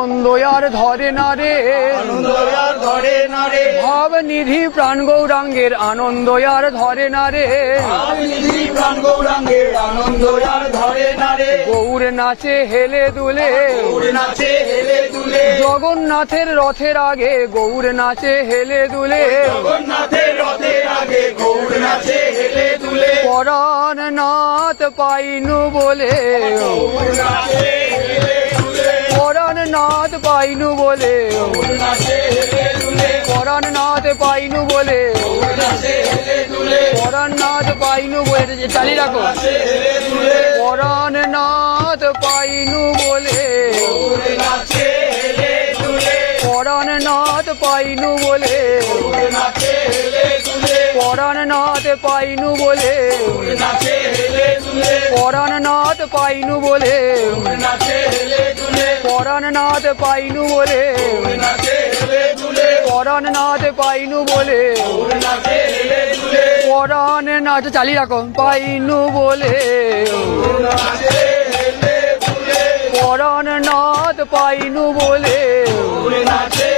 আনন্দয়ার ধরে না রে, আনন্দয়ার ধরে না রে, ভাব নিধি প্রাণ গৌরাঙ্গের আনন্দয়ার ধরে না রে, নিধি প্রাণ গৌরাঙ্গের আনন্দয়ার ধরে না রে, গৌর নাচে হেলে দুলে, গৌর নাচে হেলে দুলে, জগন্নাথের রথের আগে গৌর নাচে হেলে দুলে, জগন্নাথের রথের আগে গৌর নাচে হেলে দুলে, পরাণ নাথ পাইনু বলে, গৌর নাচে হেলে দুলে, পরাণ নাথ পাইনু বলে, গৌর নাচে হেলে দুলে, পরাণ নাথ পাইনু বলে, গৌর নাচে হেলে দুলে, পরাণ নাথ পাইনু বলে, চালিয়ে রাখো, নাচে হেলে দুলে, পরাণ নাথ পাইনু বলে, গৌর নাচে হেলে দুলে, পরাণ নাথ পাইনু বলে, গৌর নাচে হেলে দুলে, পরাণ নাথ পাইনু বলে, গৌর নাচে হেলে দুলে, পরাণ নাথ পাইনু বলে, নাচে হেলে দুলে, পরাণ নাথ পাইনু বলে, নাচে হেলে দুলে, পরাণ নাথ পাইনু বলে, নাচে হেলে দুলে, পরাণ নাথ চালিয়ে রাখো, পাইনু বলে, নাচে হেলে দুলে, পরাণ নাথ পাইনু বলে, নাচে